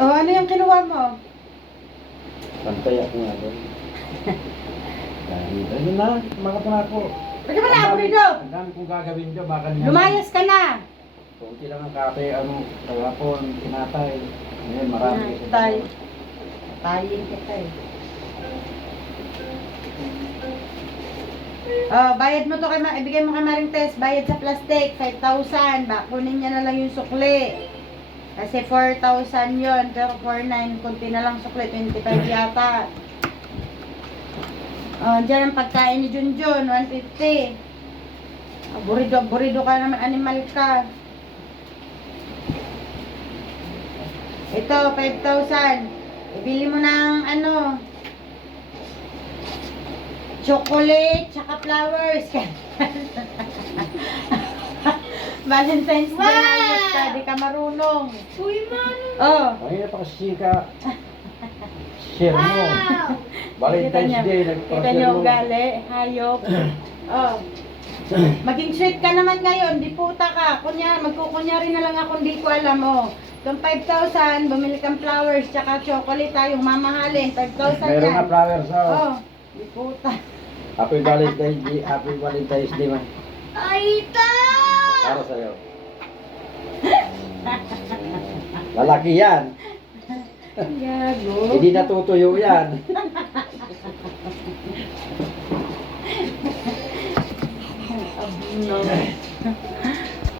Oh, ano yung kinuha mo? Pantay ako nga doon. Ayun na, kumakat na ako. Pwede ba na, aburido? Ang dami kong gagawin dyan, baka niya. Lumayas ka na. Kunti lang ang kate, kagapon, tinatay. Ngayon, marami. Tay. Tayin kita eh. Oh, bayad mo to kay ibigay mo kay Maring Tess, bayad sa plastic, 5,000. Kunin niya na lang yung sukli. Kasi 4,000 yon, pero 4,900, kunti na lang sukli, 25 yata. Oh, dyan ang pagkain ni Junjun, 150. Aburido ka naman, animal ka. Ito, 5,000. Ibili mo ng ano, chocolate, tsaka flowers. Valentine's Day na ayos ka, di ka marunong. Uy, mano. Oh. Ay, pa kasi ka. Share mo. Valentine's Day, Kita nagpa-share niyo mo. ugali, hayop. Oh. Maging sweet ka naman ngayon, di puta ka. Magkukunyari na lang ako, hindi ko alam mo. Itong 5,000, bumili kang flowers, tsaka chocolate tayong mamahalin. 5,000 yan. Meron na flowers, Oh, di puta. Happy Valentine's Day, Happy Valentine's Day, man. Ay, ito! Para sa'yo. Lalaki yan. Gago. Hindi natutuyo yan. Abno.